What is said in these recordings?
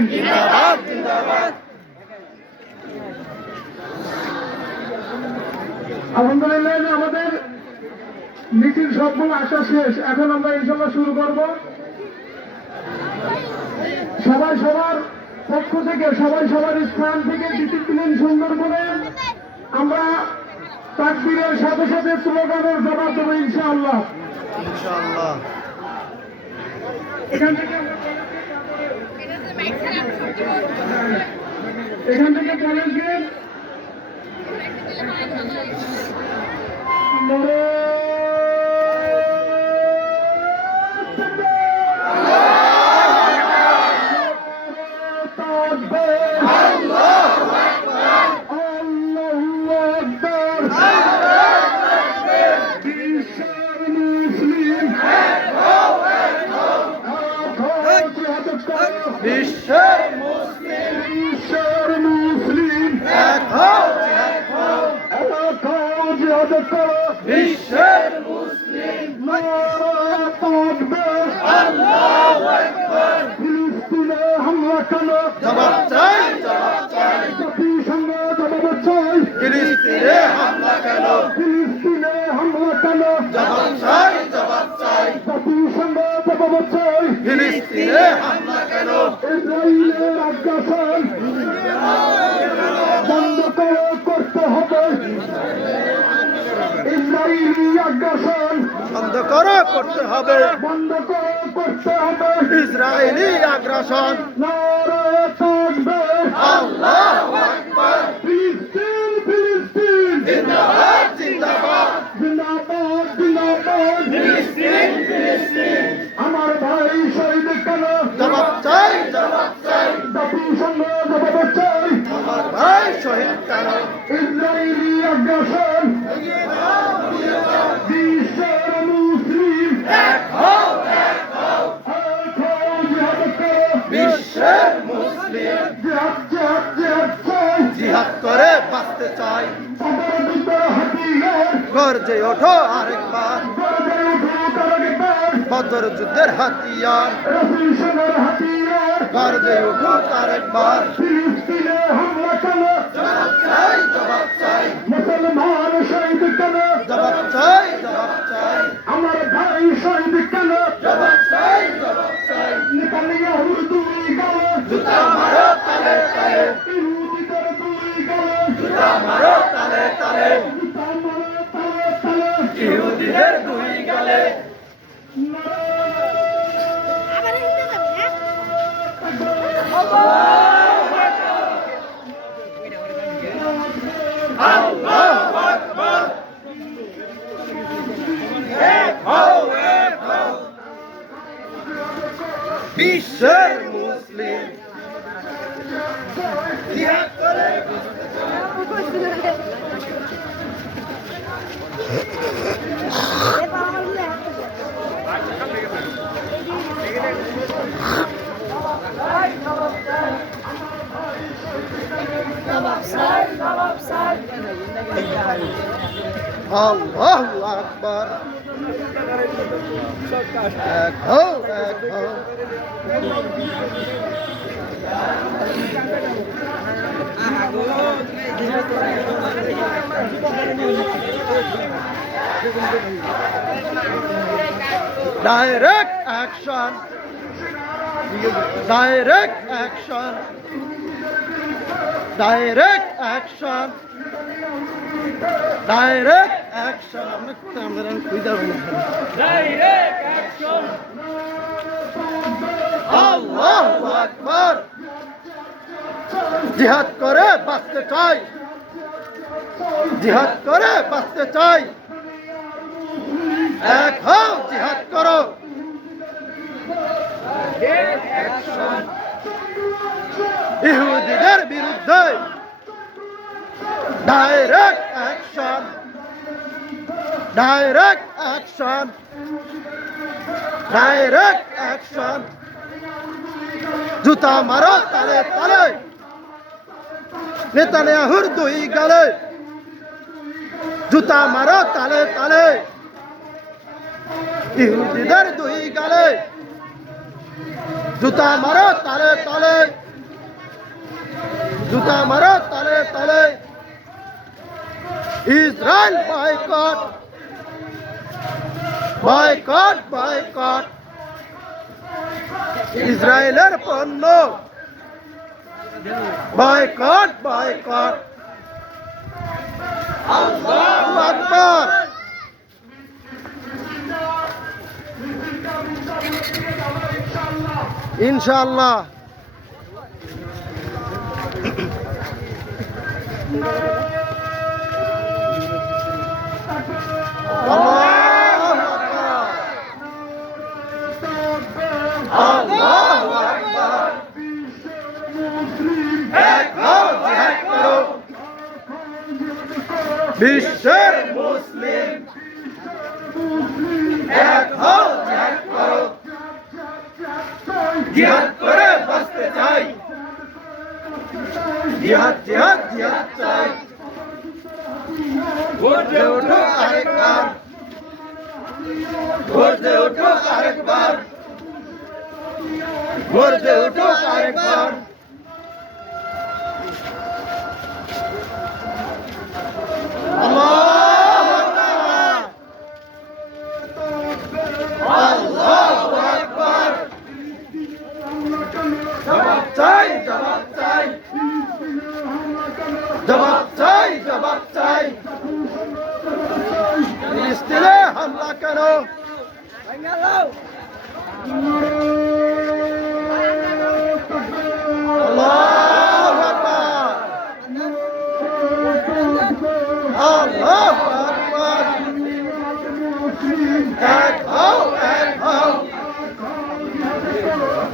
ফিলিস্তিন জিন্দাবাদ জিন্দাবাদ। আলহামদুলিল্লাহ আমাদের মিছিল সবগুলো আসা শেষ। এখন আমরা ইনশাল্লাহ শুরু করব। সবাই সবার পক্ষ থেকে, সবাই সবার স্থান থেকে ডিসিপ্লিন সুন্দর করে আমরা তাকবীরের সাথে সাথে স্লোগানের জবাব দেবো ইনশাআল্লাহ। ইনশাআল্লাহ। এখান থেকে কলেজ গেট বিশ্বের মুসলিম এক হও, জিহাদ করো। বিশ্বের মুসলিম আল্লাহু আকবার। ফিলিস্তিনে হামলা কেন? জবাব চাই জবাব চাই। জাতিসংঘ জবাব চাই। ফিলিস্তিনে হামলা কেন? ফিলিস্তিনে হামলা কেন? জবাব চাই জবাব চাই। জাতিসংঘ জবাব চাই। ফিলিস্তিনে হামলা কেন? ইসরায়েলের আগ্রাসন বন্ধ করতে হবে। ইসরায়েলি আগ্রাসন বন্ধ করো, করতে হবে। বন্ধ করতে হবে। ইসরায়েলি আগ্রাসন। নারে তাকবীর। আল্লাহু আকবার। ফিলিস্তিন ফিলিস্তিন জিন্দাবাদ জিন্দাবাদ। জিন্দাবাদ জিন্দাবাদ। ফিলিস্তিন ফিলিস্তিন। আমার ভাই শহীদ কেন? জবাব চাই জবাব চাই। জাতিসংঘ জবাব চাই। আমার ভাই শহীদ কেন? ইসরায়েলি আগ্রাসন বিশ্বের মুসলিম এক হও এক হও। জিহাদ করো। বিশ্বের মুসলিম জিহাদ জিহাদ জিহাদ চাই। জিহাদ করে বাঁচতে চাই। অপরাধিত হাতিয়ার গর্জে ওঠো আরেকবার। গর্জে উঠুক আরেকবার। বদর যুদ্ধের হাতিয়ার। রাসূল সেনার হাতিয়ার। গর্জে উঠুক আরেকবার। ফিলিস্তিনে হামলা কেন? জবাব চাই জবাব চাই। মুসলমান শহীদ কেন? জবাব চাই জবাব চাই। আমার ভাই শহীদ কেন? জবাব চাই জবাব চাই। নেতানিয়াহুর দুই গালে জুতা মারো তালে তালে। ইহুদিদের দুই গালে জুতা মারো তালে তালে। জুতা মারে তালে তালে। ইহুদিদের দুই গালে। আবার হিন্দে যাবে হ্যাঁ আল্লাহু আকবার। এক হও এক হও। বিশ্বের মুসলিম জিহাদ করে। আল্লাহু আকবার। এক হও এক হও। Direct action. Direct action. Direct action. Direct action. আমরা কোথায় আমাদের খুঁজে পাবো না। Direct action. আল্লাহু আকবার। জিহাদ করে বাঁচতে চাই। জিহাদ করে বাঁচতে চাই। এক হও, জিহাদ করো। অ্যাকশন। ইহুদিদের বিরুদ্ধে direct action. Direct action. Direct action. জুতা মারো তালে তালে। নেতানিয়াহুর দুই গালে। জুতা মারো তালে তালে। ইহুদিদের দুই গালে। জুতা মারো তালে তালে। জুতা মারো তালে তালে ইসরায়েল বয়কট বয়কট বয়কট ইসরায়েলের পণ্য বয়কট বয়কট আল্লাহু আকবার ইনশাআল্লাহ আল্লাহু আকবার এক হও জিহাদ করো বিশ্বের মুসলিম এক হও জিহাদ করো জিহাদ করে বাঁচতে চাই জিহাদ জিহাদ জিহাদ চাই গর্জে ওঠো আরেকবার গর্জে ওঠো আরেকবার গর্জে ওঠো আরেকবার আল্লাহু আকবার আল্লাহু আকবার জবাব চাই জবাব চাই জবাব চাই জবাব চাই ফিলিস্তিনে হামলা কেন আল্লাহু আকবার আল্লাহু আকবার এক হও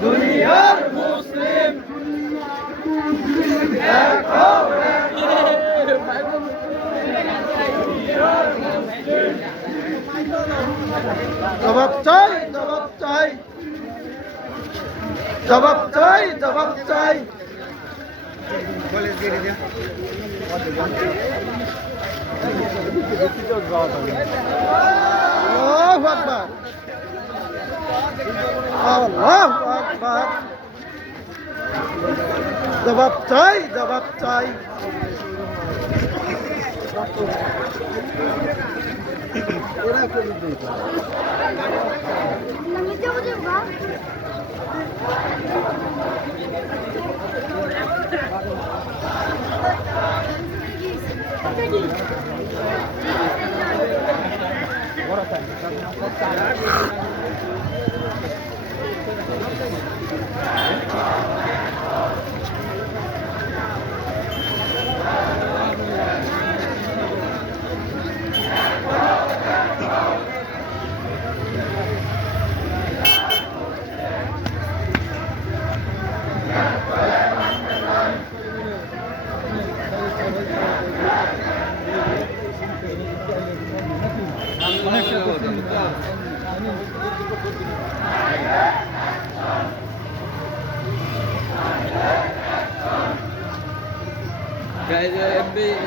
দুনিয়ার মুসলিম এক হও জবাব চাই জবাব চাই জবাব চাই জবাব চাই আল্লাহু আকবার আল্লাহু আকবার জবাব চাই জবাব চাই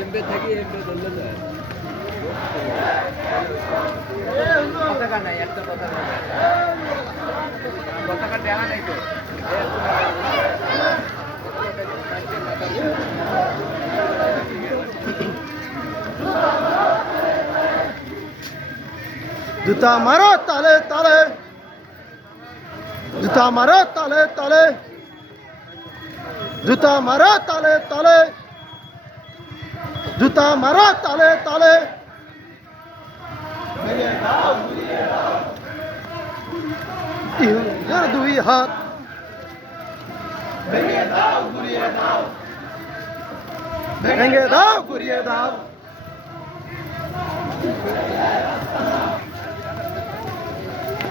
এমবে থাকি এমবে বললে যায় পতাকা নাই একটা পতাকা নাই পতাকা দেওয়া নাই তো জুতা মারো তালে তালে জুতা মারো তালে তালে জুতা মারো তালে তালে জুতা মারো তালে তালে ইহুদের দুই হাত ভেঙে দাও ঘুরিয়ে দাও ভেঙে দাও ঘুরিয়ে দাও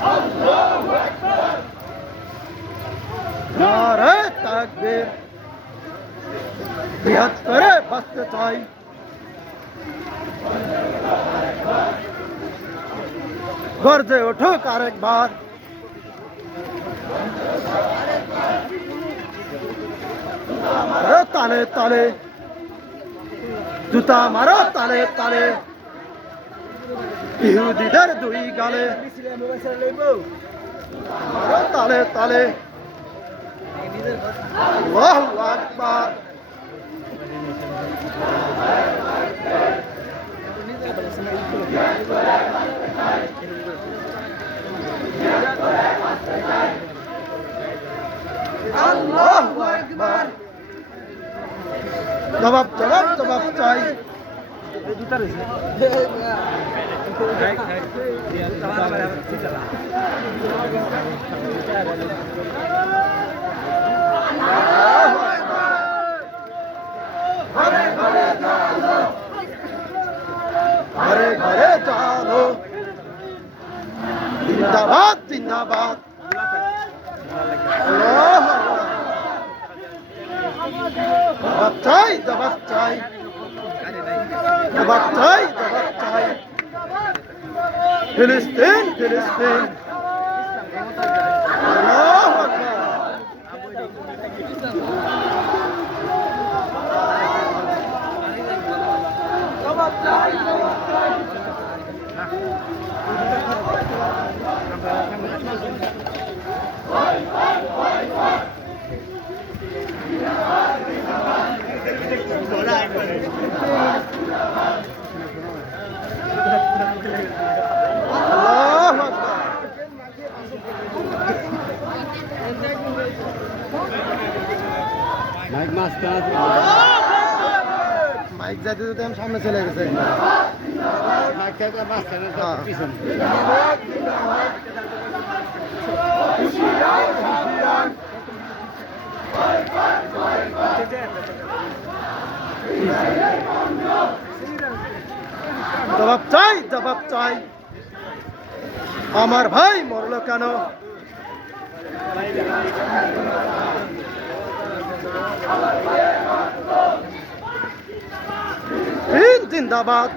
আল্লাহু আকবার নারে তাকবীর জিহাদ করে বাঁচতে চাই গর্জে উঠুক আরেকবার মারো তালে তালে জুতা মারো তালে তালে ইহুদিদের দুই গালে মারো তালে তালে আল্লাহু আকবার জবাব জবাব জবাব চাই। ঘরে ঘরে চলো, জিন্দাবাদ জিন্দাবাদ। আল্লাহু আকবার। জবাব চাই জবাব চাই, জবাব চাই জবাব চাই। ফিলিস্তিন ফিলিস্তিন। আল্লাহু আকবার। আল্লাহু আকবার। মাইক যাইতে যেতে আমি সামনে চলে গেছে। জবাব চাই জবাব চাই। আমার ভাই মরলো কেন? ফিলিস্তিন জিন্দাবাদ,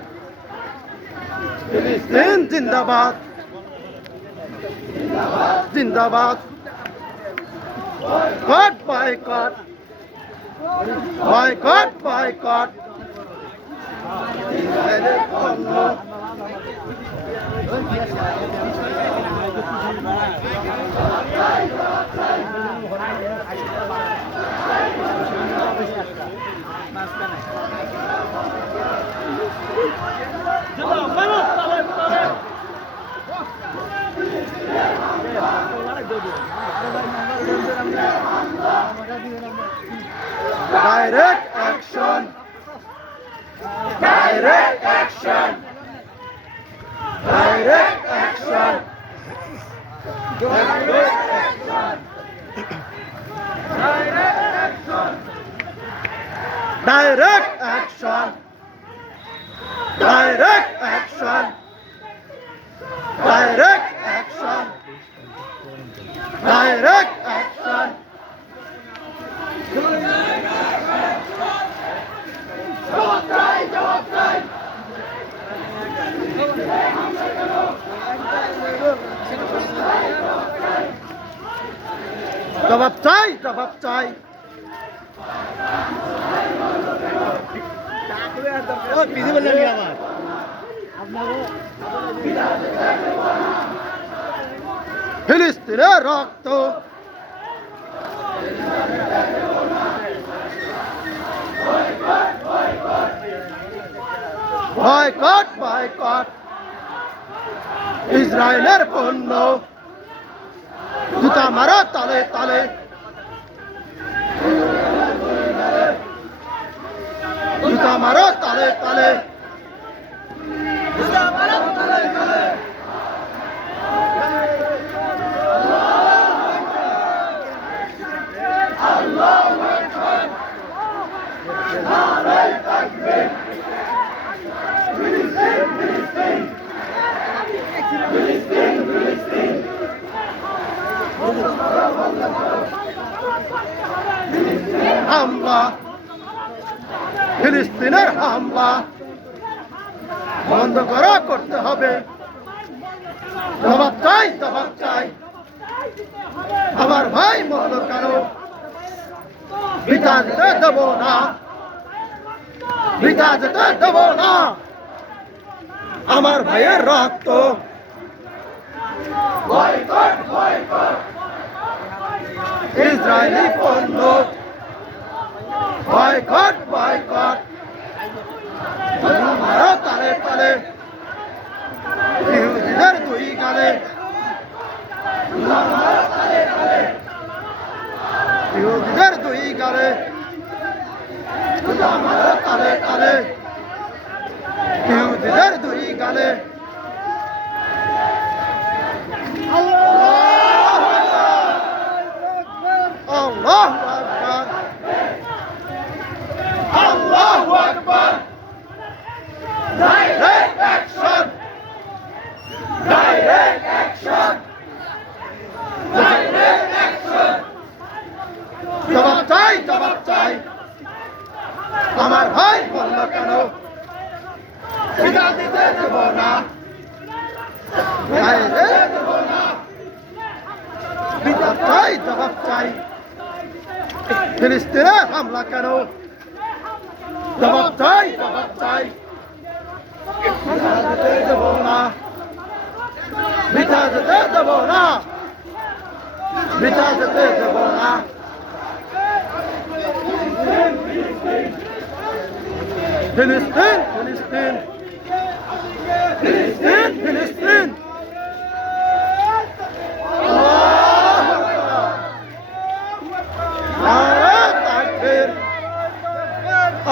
ফিলিস্তিন জিন্দাবাদ জিন্দাবাদ। কট boycott, boycott boycott. Direct action, direct action, direct action, direct action, direct action, direct action, direct action, direct action. জবাব চাই জবাব চাই। ফিলিস্তিনের রক্ত বয়কট বয়কট। ইসরায়েলের পণ্য জুতা মারো তালে তালে, জুতা মারো তালে তালে, জুতা মারো তালে তালে। আল্লাহু আকবার, নারায়ে তাকবীর। ফিলিস্তিন ফিলিস্তিন, ফিলিস্তিন ফিলিস্তিন। হামলা, ফিলিস্তিনের হামলা বন্ধ করা করতে হবে। জবাব চাই জবাব চাই। আমার ভাই মরল কেন? ভিটা যেতে দেব না, ভিটা যেতে দেব না। আমার ভাইয়ের রক্ত বয়কট বয়কট। ইসরায়েলি পণ্য বয়কট বয়কট। মারো তালে তালে, ইহুদিদের দুই গালে, মারো তালে তালে, ইহুদিদের দুই গালে। জুতা মারো তালে তালে ইহুদিদের দুই গালে আল্লাহু আকবার আল্লাহু আকবার direct action direct action direct action জবাব চাই জবাব চাই আমার ভাই বলল কেন বিনা দিতে দেব না ডাইরেক্ট দেব না জবাব চাই জবাব চাই ফিলিস্তিনে হামলা কেন জবাব চাই জবাব চাই বিনা দিতে দেব না বিনা দিতে দেব না বিনা দিতে দেব না ফিলিস্তিন ফিলিস্তিন ফিলিস্তিন ফিলিস্তিন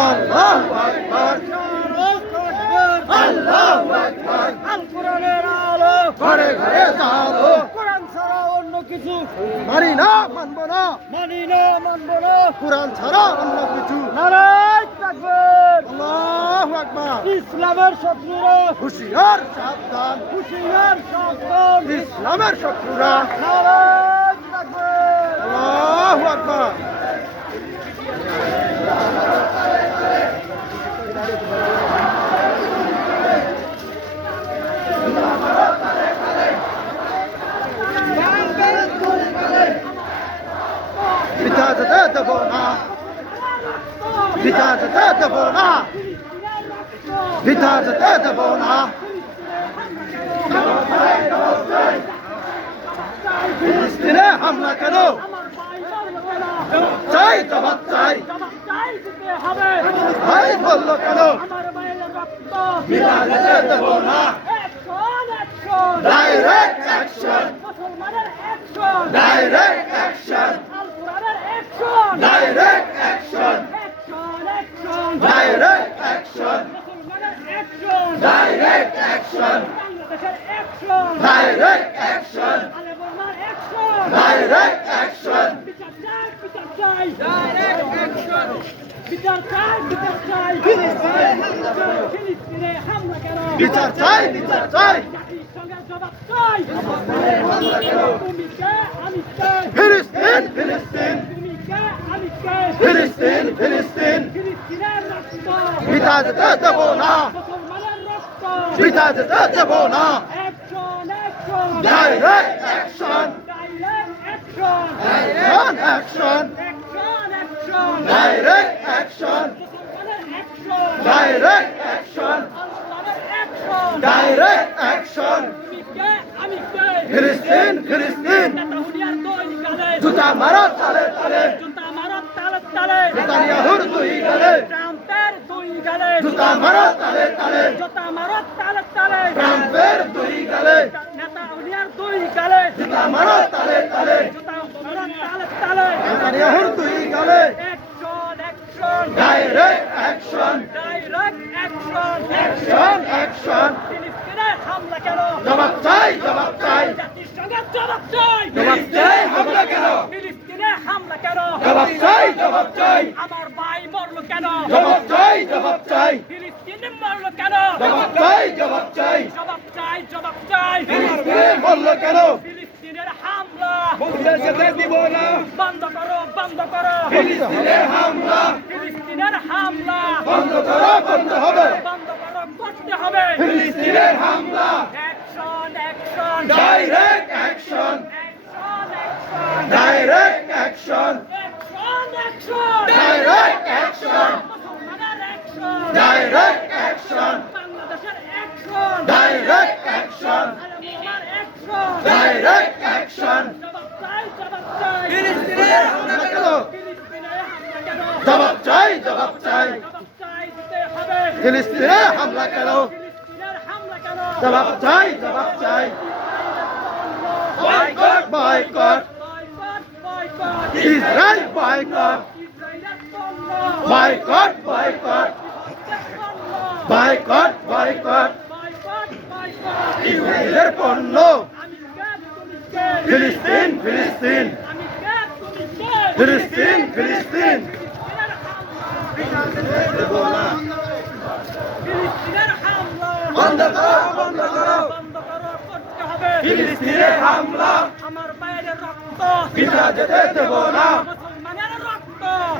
আল্লাহু আকবার আল্লাহু আকবার আল কোরআনের আলো ঘরে ঘরে জালো কোরআন ছাড়া অন্য কিছু মানি না মানবো না মানি না মানব না। কোরআন ছাড়া অন্য কিছু নারায় তাকবীর। আল্লাহু আকবার ইসলামের শত্রুরা হুশিয়ার সাবধান হুঁশিয়ার সাবধান। ইসলামের শত্রুরা নারায় তাকবীর। আল্লাহু আকবার পিতা যেতে দেব না পিতা যেতে দেব না পিতা যেতে দেব না ফিলিস্তিনে হামলা কেন চাই জবাব চাই ভাই বললো কেন পিতা যেতে দেব না direct action direct action direct action direct action direct action direct action direct action বিচার চাই বিচার চাই ফিলিস্তিন ফিলিস্তিন ফিলিস্তিন ফিলিস্তিন পিতা যেতে দেব না পিতা যেতে দেব না direct action action action direct action direct action direct action ফিলিস্তিন ফিলিস্তিন জুতা মারো তালে তালে নেতানিয়াহুর দুই গালে জুতা মারো তালে তালে ট্রাম্পের দুই গালে জুতা মারো তালে তালে নেতানিয়াহুর দুই গালে ডাইরেক্ট অ্যাকশন অ্যাকশন অ্যাকশন জবাব চাই জবাব চাই জবাব চাই হামলা কেন জবাব চাই জবাব চাই আমার ভাই মরলো কেন? জবাব চাই জবাব চাই ফিলিস্তিনে মরলো কেন? জবাব চাই জবাব চাই জবাব চাই জবাব চাই। ফিলিস্তিনে বললো কেন ফিলিস্তিনের হামলা যেতে দিব না বন্ধ করো বন্ধ করো। ফিলিস্তিনের হামলা ফিলিস্তিনের হামলা বন্ধ করো বন্ধ হবে বন্ধ করো করতে হবে। ফিলিস্তিনের হামলা action action direct action action action direct action action action direct action মুসলমানের অ্যাকশন ডাইরেক্ট অ্যাকশন বাংলাদেশের অ্যাকশন ডাইরেক্ট অ্যাকশন আলমোলার অ্যাকশন ডাইরেক্ট অ্যাকশন জবাব চাই জবাব চাই। ফিলিস্তিনের হামলা কেন ফিলিস্তিনের হামলা কেন? জবাব চাই জবাব চাই জবাব চাই দিতে হবে। ফিলিস্তিনে হামলা কেন ফিলিস্তিনের হামলা কেন? জবাব চাই জবাব চাই boycott boycott boycott boycott Israel boycott ইসরায়েলের পণ্য বয়কট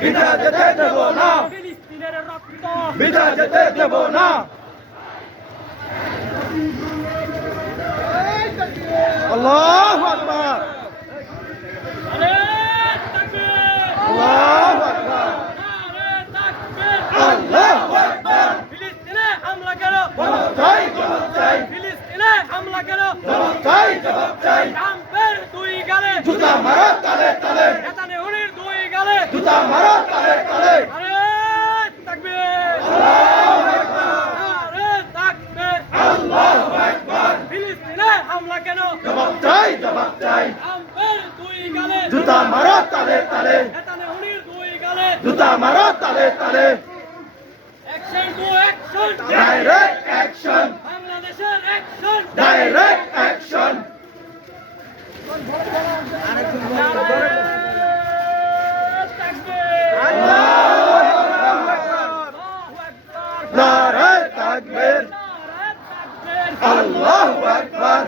বিধা যেতে দেব না, ফিলিস্তিনের রক্ত বিধা যেতে দেব না। আল্লাহু আকবার, আরে তাকবীর আল্লাহু আকবার, আরে তাকবীর আল্লাহু আকবার। ফিলিস্তিনে হামলা করো জবাব চাই, জবাব চাই, ফিলিস্তিনে হামলা করো জবাব চাই, জবাব চাই। ট্রাম্পের দুই গালে জুতা মারো তালে তালে, নেতানিয়াহুর দুই গালে জুতা মারো তালে তালে। আরে তাকবীর আল্লাহু আকবার, আরে তাকবীর আল্লাহু আকবার। ফিলিস্তিনে হামলা কেন জবাব চাই, জবাব চাই, ট্রাম্পের দুই গালে জুতা মারো তালে তালে, নেতানিয়াহুর দুই গালে জুতা মারো তালে তালে। Action to action direct action, বাংলাদেশের অ্যাকশন ডাইরেক্ট অ্যাকশন। নারায়ে তাকবীর, আল্লাহু আকবার।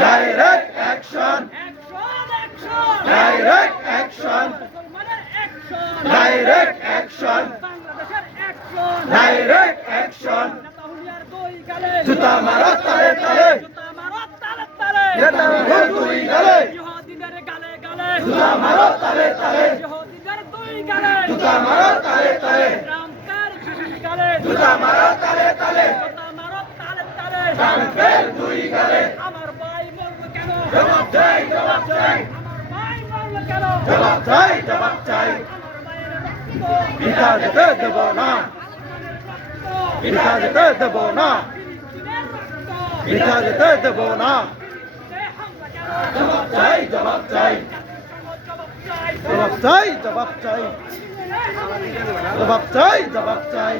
Direct action, direct action, direct action, direct action. জুতা মারো তালে তালে, নেতানিয়াহুর দুই গালে। জুতা মারো তালে তালে, জুতা মারো তালে তালে, জুতা মারো তালে তালে। ট্রাম্পের দুই গালে। আমার ভাই বলবো কেন জবাব চাই, জবাব চাই, আমার ভাই বলবো কেন জবাব চাই, জবাব চাই। আমার ভাইয়ের রক্ত বিধা যেতে দেব না, বিধা যেতে দেব না, ফিলিস্তিনের রক্ত বিধা যেতে দেব না। হামলা কেন জবাব চাই, জবাব চাই, জবাব চাই জবাব চাই, জবাব চাই, জবাব চাই, জবাব চাই।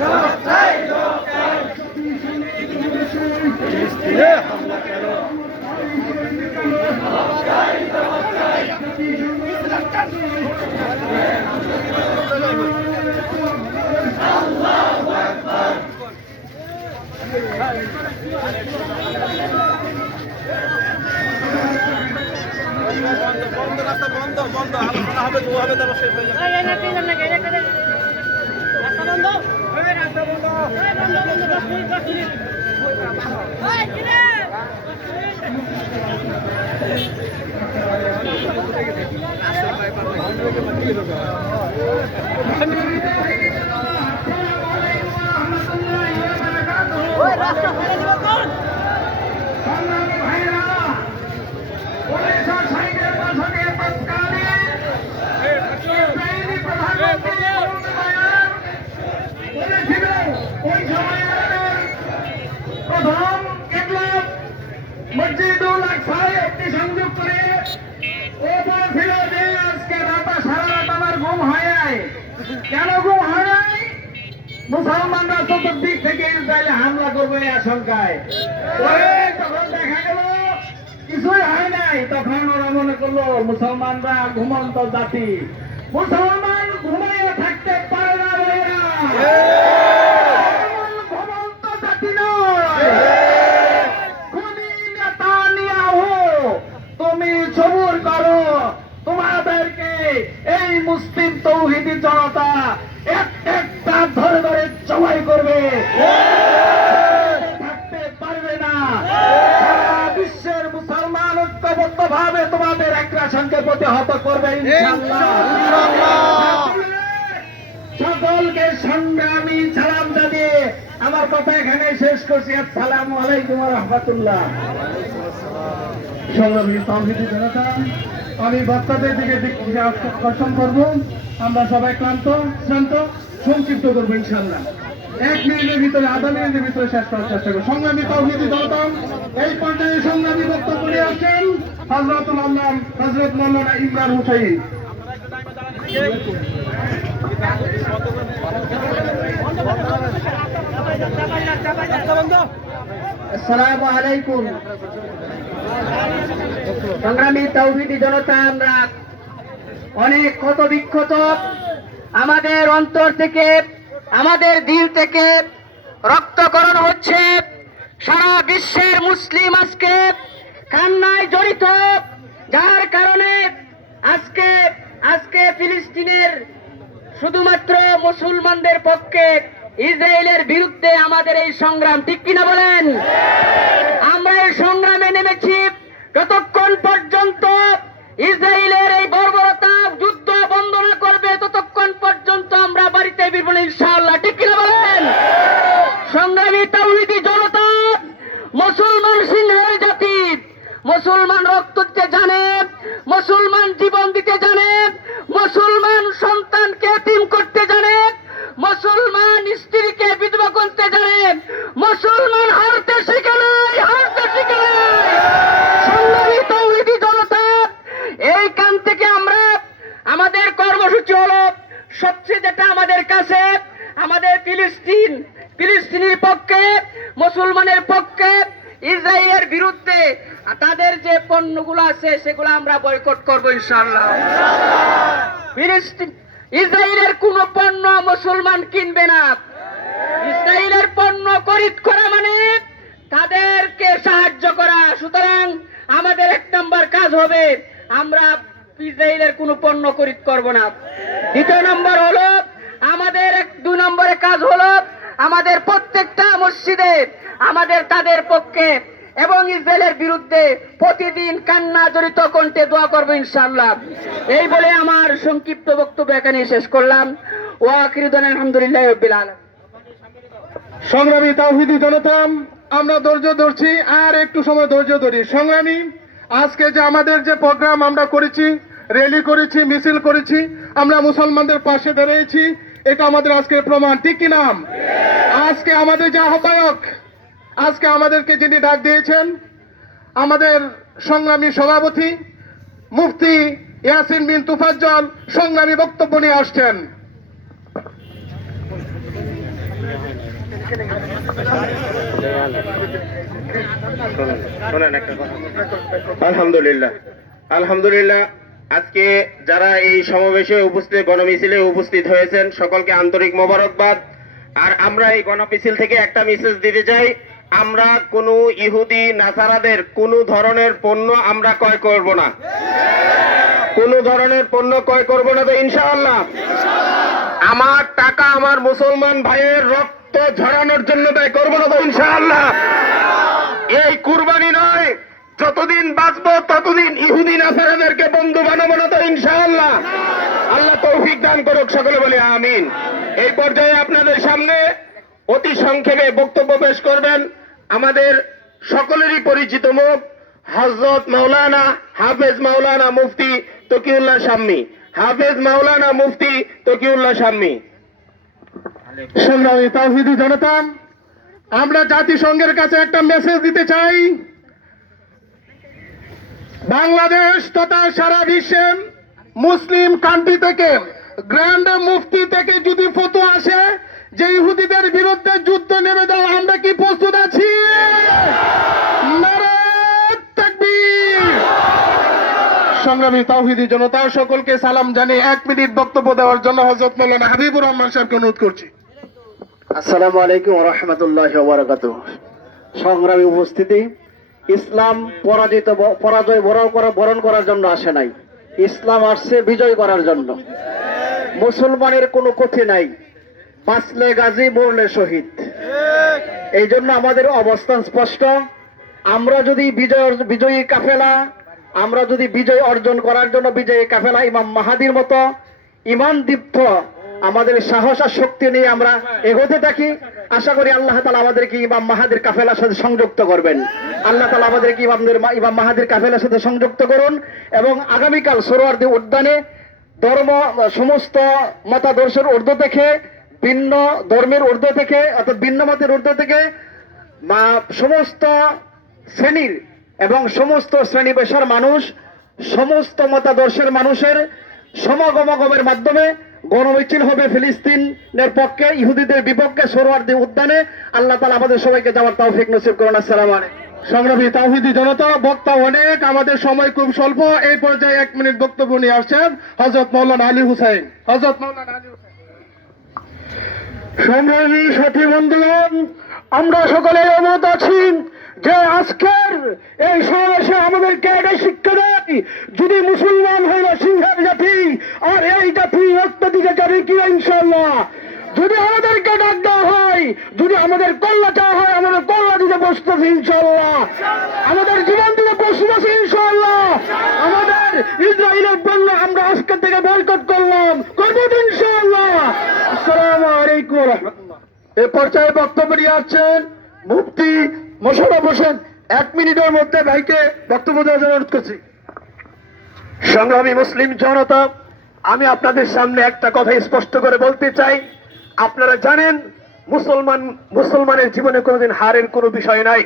জবাব চাই, জবাব চাই। ফিলিস্তিনে হামলা কেন? সংগ্রামী ভাইরা, 1960-এর দশকে তৎকালীন ইসরায়েলি প্রধানমন্ত্রী গোল্ড মায়ার বলেছিল, ওই সময় আমাদের প্রথম কেবলা মসজিদুল আকসায় অগ্নিসংযোগ করে ও বলেছিল যে আজকে রাতা সারা রাত আমার ঘুম হয় নাই। কেন ঘুম হয় নাই? মুসলমানরা চতুর্দিক থেকে ইসরায়েলে হামলা করবে এই আশঙ্কায়। পরে তখন দেখা গেল কিছুই হয় নাই। তখন ওরা মনে করলো মুসলমানরা ঘুমন্ত জাতি, মুসলমান ঘুমাইয়া থাকতে পারে না। ঘুমন্ত জাতি নয়। খুনি নেতানিয়াহু, তুমি সবুর করো। তোমাদেরকে এই মুসলিম তৌহিদি জনতা একটা ধরে ধরে জবাই করবে, থাকতে পারবে না। সারা বিশ্বের মুসলমান ঐক্যবদ্ধ ভাবে তোমাদের আগ্রাসনকে প্রতিহত করবে ইনশাআল্লাহ। সকলকে সংগ্রামী সালাম জানিয়ে আমার কথা এখানে শেষ করছি। আসসালামু আলাইকুম ওয়া রাহমাতুল্লাহ। সংগ্রামী তৌহিদি জনতা, আমি বক্তাদের দিকে আকর্ষণ করব। আমরা সবাই ক্লান্ত শ্রান্ত, সংক্ষিপ্ত করবো ইনশাআল্লাহ। 1 মিনিটের ভিতরে, আধা মিনিটের ভিতরে শেষ করার চেষ্টা করবো। সংগ্রামী তৌহিদি জনতা, এই পর্যায়ে সংগ্রামী বক্তব্য নিয়ে আসছেন হযরতুল আল্লাহ হযরত মাওলানা ইমরান হুসাইন। বন্ধ আসসালামু আলাইকুম। সংগ্রামী তাওহীদি জনতা, আমরা অনেক ক্ষত বিক্ষত, আমাদের অন্তর থেকে, আমাদের দিল থেকে রক্তকরণ হচ্ছে। সারা বিশ্বের মুসলিম আজকে কান্নায় জড়িত, যার কারণে আজকে আজকে ফিলিস্তিনের শুধুমাত্র মুসলমানদের পক্ষে, ইসরায়েলের বিরুদ্ধে আমাদের এই সংগ্রাম, ঠিক কিনা বলেন? আমরা এই সংগ্রামে নেমেছি যতক্ষণ পর্যন্ত ইসরায়েলের এই বর্বরতা যুদ্ধ বন্ধ না করবে, ততক্ষণ পর্যন্ত আমরা বাড়িতে ফিরব না ইনশাআল্লাহ, ঠিক কিনা বলেন? সংগ্রামী তাওহীদি জনতা, মুসলমান সিংহের জাতি, মুসলমান রক্ত দিতে জানে, মুসলমান জীবন দিতে জানে, মুসলমান সন্তানকে এতিম করতে জানে, মুসলমান স্ত্রীকে বিধবা করতে জানে, মুসলমান হারতে শিখে নাই, হারতে শিখে নাই। সংগ্রামী তাওহীদি জনতা, এইখান থেকে আমরা আমাদের কর্মসূচি হলো সবচেয়ে যেটা আমাদের কাছে, আমাদের ফিলিস্তিনের পক্ষে, মুসলমানের পক্ষে, ইসরায়েলের বিরুদ্ধে তাদের যে পণ্যগুলো আছে সেগুলো আমরা বয়কট করবো ইনশাআল্লাহ। ইসরায়েলের কোন পণ্য মুসলমান কিনবে না। ইসরায়েলের পণ্য খরিদ করা মানে তাদেরকে সাহায্য করা। সুতরাং আমাদের 1 নম্বর কাজ হবে, আমরা ইসরায়েলের কোন পণ্য খরিদ করব না। 2 নম্বর হলো আমাদের 2 নম্বরের কাজ হলো আমাদের প্রত্যেকটা মসজিদে আমাদের তাদের পক্ষে এবং ইসরায়েলের বিরুদ্ধে প্রতিদিন কান্না জড়িত কণ্ঠে দোয়া করবো ইনশাআল্লাহ। এই বলে আমার সংক্ষিপ্ত বক্তব্য এখানে শেষ করলাম। ওয়া আখিরু দাওয়ানা আলহামদুলিল্লাহি রাব্বিল আলামিন। সংগ্রামী তাওহীদি জনতা, আমরা ধৈর্য ধরছি, আর একটু সময় ধৈর্য ধরি। সংগ্রামী, আজকে যে আমাদের যে প্রোগ্রাম আমরা করেছি, র্যালি করেছি, মিছিল করেছি, আমরা মুসলমানদের পাশে দাঁড়িয়েছি, এটা আমাদের আজকের প্রমাণ, ঠিক কি নাম? আজকে আমাদের যে আহ্বায়ক, আজকে আমাদেরকে যিনি ডাক দিয়েছেন, আমাদের সংগ্রামী সভাপতি মুফতি ইয়াসিন বিন তুফাজ্জল সংগ্রামী বক্তব্য নিয়ে আসছেন। আলহামদুলিল্লাহ, আলহামদুলিল্লাহ। আজকে যারা এই সমাবেশে উপস্থিত, গণমিছিলে উপস্থিত হয়েছেন, সকলকে আন্তরিক মোবারকবাদ। আর আমরা এই গণমিছিল থেকে একটা মেসেজ দিতে চাই, আমরা কোনো ইহুদি নাসারাদের কোনো ধরনের পণ্য আমরা ক্রয় করব না, কোনো ধরনের পণ্য ক্রয় করব না তো ইনশাআল্লাহ। আমার টাকা আমার মুসলমান ভাইয়ের রক্ত ঝরানোর জন্য ব্যয় করব না তো ইনশাআল্লাহ। এই কুরবানি নয়, যতদিন বাঁচবো ততদিন ইহুদি নাসারাদেরকে বন্ধু বানাবো না তো ইনশাআল্লাহ। আল্লাহ তৌফিক দান করুক, সকলে বলে আমিন। এই পর্যায়ে আপনাদের সামনে অতি সংক্ষেপে বক্তব্য পেশ করবেন আমাদের সকলেরই পরিচিত মুখ হযরত মাওলানা হাফেজ মাওলানা মুফতি তকিউল্লাহ শাম্মী। হাফেজ মাওলানা মুফতি তকিউল্লাহ শাম্মী। সংগ্রামী তাওহীদি জনতা, আমরা জাতিসংঘের কাছে একটা মেসেজ দিতে চাই। বাংলাদেশ তথা সারা বিশ্বে মুসলিম কান্ট্রি থেকে, গ্র্যান্ড মুফতি থেকে যদি ফতোয়া আসে যে ইহুদিদের বিরুদ্ধে যুদ্ধ নেমে যাও, আমরা কি প্রস্তুত আছি? নারে তাকবীর। সংগ্রামী তাওহীদি জনতা, সকলকে সালাম জানিয়ে 1 মিনিট বক্তব্য দেওয়ার জন্য হযরত মাওলানা হাবিবুর রহমান সাহেবকে অনুরোধ করছি। আসসালামু আলাইকুম ওয়া রাহমাতুল্লাহি ওয়া বারাকাতুহু। সংগ্রামী উপস্থিতি, ইসলাম পরাজয় বরণ করার জন্য আসে নাই, ইসলাম আসছে বিজয় করার জন্য। মুসলমানের কোনো ক্ষতি নাই, বাঁচলে গাজী মরলে শহীদ। এই জন্য আমাদের অবস্থান স্পষ্ট। আমরা যদি বিজয়ী কাফেলা, আমরা যদি বিজয় অর্জন করার জন্য বিজয়ী কাফেলা ইমাম মাহাদির মতো ইমান দীপ্ত আমাদের সাহস আর শক্তি নিয়ে আমরা এগোতে থাকি, আশা করি আল্লাহ তাআলা আমাদেরকে ইমাম মাহাদির কাফেলার সাথে সংযুক্ত করবেন। আল্লাহ তাআলা আমাদেরকে ইমাম মাহাদির কাফেলার সাথে সংযুক্ত করুন এবং আগামীকাল সোহরাওয়ার্দী উদ্যানে সমস্ত মতাদর্শের ঊর্ধ্ব থেকে, ভিন্ন ধর্মের ঊর্ধ্ব থেকে, অর্থাৎ ভিন্ন মতের ঊর্ধ্ব থেকে সমস্ত শ্রেণীর এবং সমস্ত শ্রেণী পেশার মানুষ, সমস্ত মতাদর্শের মানুষের সমাগমের মাধ্যমে গণমিছিল হবে ফিলিস্তিনের পক্ষে, ইহুদিদের বিপক্ষে সোহরাওয়ার্দী উদ্যানে। আল্লাহ তাআলা আমাদের সবাইকে যাওয়ার তৌফিক নসিব করুন। আসসালামু আলাইকুম। সংগ্রামী তাওহীদি জনতা, বক্তা অনেক, আমাদের সময় খুব স্বল্প। এই পর্যায়ে 1 মিনিট বক্তব্য নিয়ে আসছেন হযরত মাওলানা আলী হুসাইন। হযরত মাওলানা আলী হুসাইন। সংগ্রামী সাথী বন্ধুগণ, আমরা সকলে অবগত আছি যে আজকের এই সমাবেশে আমাদেরকে একটা শিক্ষা দেয়, যদি মুসলমান হইল সিংহের জাতি, আর এই জাতি রক্ত দিতে যাবে কিনা ইনশাআল্লাহ। যদি আমাদেরকে ডাক দেওয়া হয়, যদি আমাদের কল্লা চাওয়া হয়, আমাদের কল্লা দিতে বসতেছে ইনশাআল্লাহ, আমাদের জীবন দিতে বসতেছে ইনশাআল্লাহ। আমাদের ইসরায়েলের পণ্য আমরা আজকে থেকে বয়কট করলাম, করবো তো ইনশাআল্লাহ। আসসালামু আলাইকুম ওয়া রাহমাতুল্লাহ। এ পর্যায়ে বক্তব্য নিয়ে আসছেন মুফতি মোশাররফ হোসেন। 1 মিনিটের মধ্যে ভাইকে বক্তব্য দেওয়ার জন্য অনুরোধ করছি। সংগ্রামী মুসলিম জনতা, আমি আপনাদের সামনে একটা কথা স্পষ্ট করে বলতে চাই। আপনারা জানেন মুসলমানের জীবনে কোনোদিন হারের কোনো বিষয় নাই।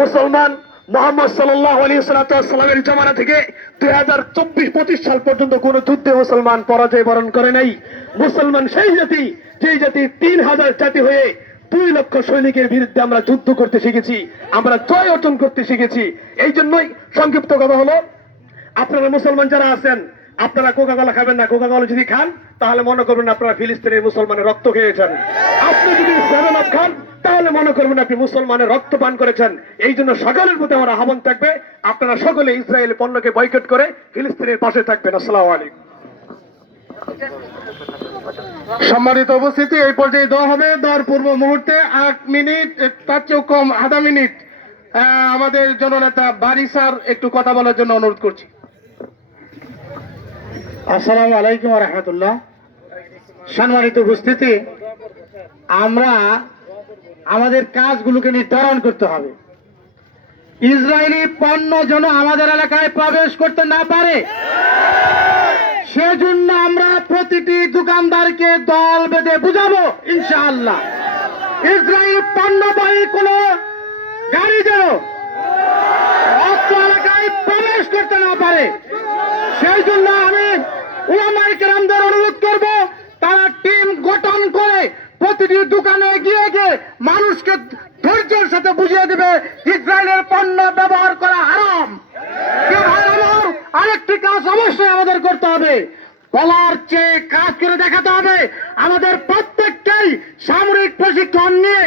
মুসলমান মোহাম্মদ সাল্লাল্লাহু আলাইহি ওয়াসাল্লামের জমানা থেকে 2024-25 সাল পর্যন্ত কোন যুদ্ধে মুসলমান পরাজয় বরণ করে নাই। মুসলমান সেই জাতি, যে জাতি 3000 জাতি হয়ে 2 লক্ষ সৈনিকের বিরুদ্ধে আমরা যুদ্ধ করতে শিখেছি, আমরা জয় অর্জন করতে শিখেছি। এই জন্যই সংক্ষিপ্ত কথা হলো, আপনারা মুসলমান যারা আছেন, আপনারা কোকা কোলা খাবেন না। কোকা কোলা যদি খান তাহলে মনে করবেন আপনারা ফিলিস্তিনের মুসলমানের রক্ত খেয়েছেন। আপনি যদি 7 আপ খান তাহলে মনে করবেন আপনি মুসলমানের রক্ত পান করেছেন। এই জন্য সকলের প্রতি আমার আহ্বান থাকবে, আপনারা সকলে ইসরায়েলের পণ্যকে বয়কট করে ফিলিস্তিনের পাশে থাকবেন। আসসালামু আলাইকুম। সম্মানিত উপস্থিতি, এই পর্যায়ে দেওয়া হবে দেওয়ার পূর্ব মুহূর্তে 8 মিনিট, তার চেয়েও কম, আধা মিনিট আমাদের জননেতা বারী স্যার একটু কথা বলার জন্য অনুরোধ করছি। আসসালামু আলাইকুম ওয়া রাহমাতুল্লাহ। সম্মানিত উপস্থিতি, আমরা আমাদের কাজগুলোকে নির্ধারণ করতে হবে। ইসরায়েলি পণ্য যেন আমাদের এলাকায় প্রবেশ করতে না পারে, সেজন্য আমরা প্রতিটি দোকানদারকে দল বেঁধে বুঝাবো ইনশাআল্লাহ। ইসরায়েলি পণ্যবাহী কোন গাড়ি যেন অত্র এলাকায় প্রবেশ করতে না পারে, সেই জন্য আমি উলামায়ে কেরামদের অনুরোধ করব, তারা টিম গঠন করে প্রতিটি দোকানে গিয়ে গিয়ে মানুষকে ধৈর্যের সাথে বুঝিয়ে দেবে ইসরায়েলের পণ্য ব্যবহার করা হারাম। আরেকটি কাজ অবশ্যই আমাদের করতে হবে, বলার চেয়ে কাজ করে দেখাতে হবে। আমাদের প্রত্যেককেই সামরিক প্রশিক্ষণ নিয়ে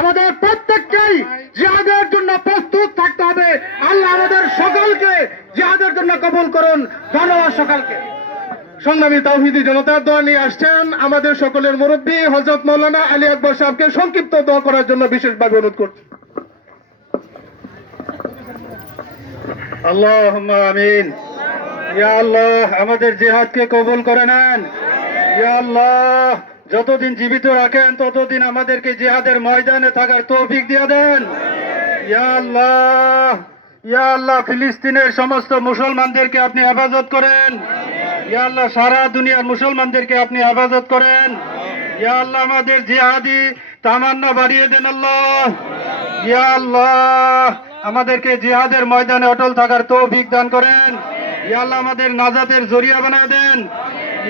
আমাদের প্রত্যেককেই জিহাদের জন্য প্রস্তুত থাকতে হবে। আল্লাহ আমাদের সকলকে জিহাদের জন্য কবুল করুন। ধন্যবাদ সকলকে। সংগ্রামী তাওহীদি জনতা, দোয়া নিয়ে আসছেন আমাদের সকলের মুরব্বী হযরত মাওলানা আলী আকবর সাহেবকে সংক্ষিপ্ত দোয়া করার জন্য বিশেষভাবে অনুরোধ করছি। আল্লাহুম্মা আমিন। ইয়া আল্লাহ, আমাদের জিহাদকে কবুল করে নেন। ইয়া আল্লাহ, যতদিন জীবিত রাখেন ততদিন আমাদেরকে জিহাদের ময়দানে থাকার তৌফিক দিয়ে দেন। ইয়া আল্লাহ, ইয়া আল্লাহ, ফিলিস্তিনের সমস্ত মুসলমানদেরকে আপনি হেফাজত করেন। ইয়া আল্লাহ, সারা দুনিয়ার মুসলমানদেরকে আপনি হেফাজত করেন। ইয়া আল্লাহ, আমাদের জিহাদি তামান্না বাড়িয়ে দেন আল্লাহ। ইয়া আল্লাহ, আমাদেরকে জিহাদের ময়দানে অটল থাকার তৌফিক দান করেন। ইয়া আল্লাহ, আমাদের নাজাতের জরিয়া বানায় দেন।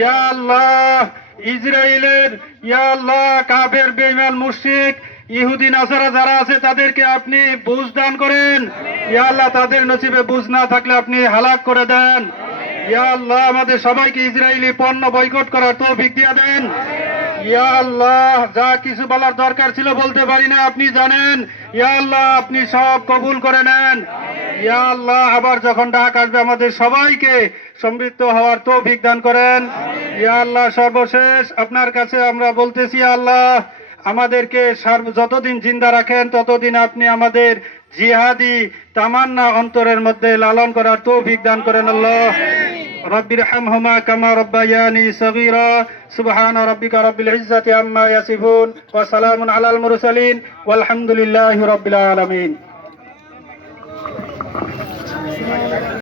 ইয়া আল্লাহ, ইসরায়েলের ইয়া আল্লাহ কাফের বেঈমান মুশরিক ইহুদি নাসারা যারা আছে তাদেরকে আপনি বুঝ দান করেন। ইয়া আল্লাহ, তাদের নসিবে বুঝ না থাকলে আপনি হালাক করে দেন। ইয়া আল্লাহ, আমাদের সবাইকে ইসরায়েলি পণ্য বয়কট করার তৌফিক দিয়ে দেন। ইয়া আল্লাহ, যা কিছু বলার দরকার ছিল বলতে পারি না, আপনি জানেন। ইয়া আল্লাহ, আপনি সব কবুল করে নেন। ইয়া আল্লাহ, আবার যখন ডাক আসবে আমাদের সবাইকে সমৃদ্ধ হওয়ার তৌফিক দান করেন। ইয়া আল্লাহ, সর্বশেষ আপনার কাছে আমরা বলতেছি, আল্লাহ আমাদেরকে যতদিন জিন্দা রাখেন ততদিন আপনি আমাদের জিহাদি তামান্না অন্তরের মধ্যে লালন করার তৌফিক দান করেন। আল্লাহ রব্বিরহামহুমা কামা রব্বায়ানি সগীরা। সুবহান রাব্বিকা রব্বিল ইজ্জাতি আম্মা ইয়াসিফুন ওয়া সালামুন আলাল মুরসালিন ওয়ালহামদুলিল্লাহি রাব্বিল আলামিন।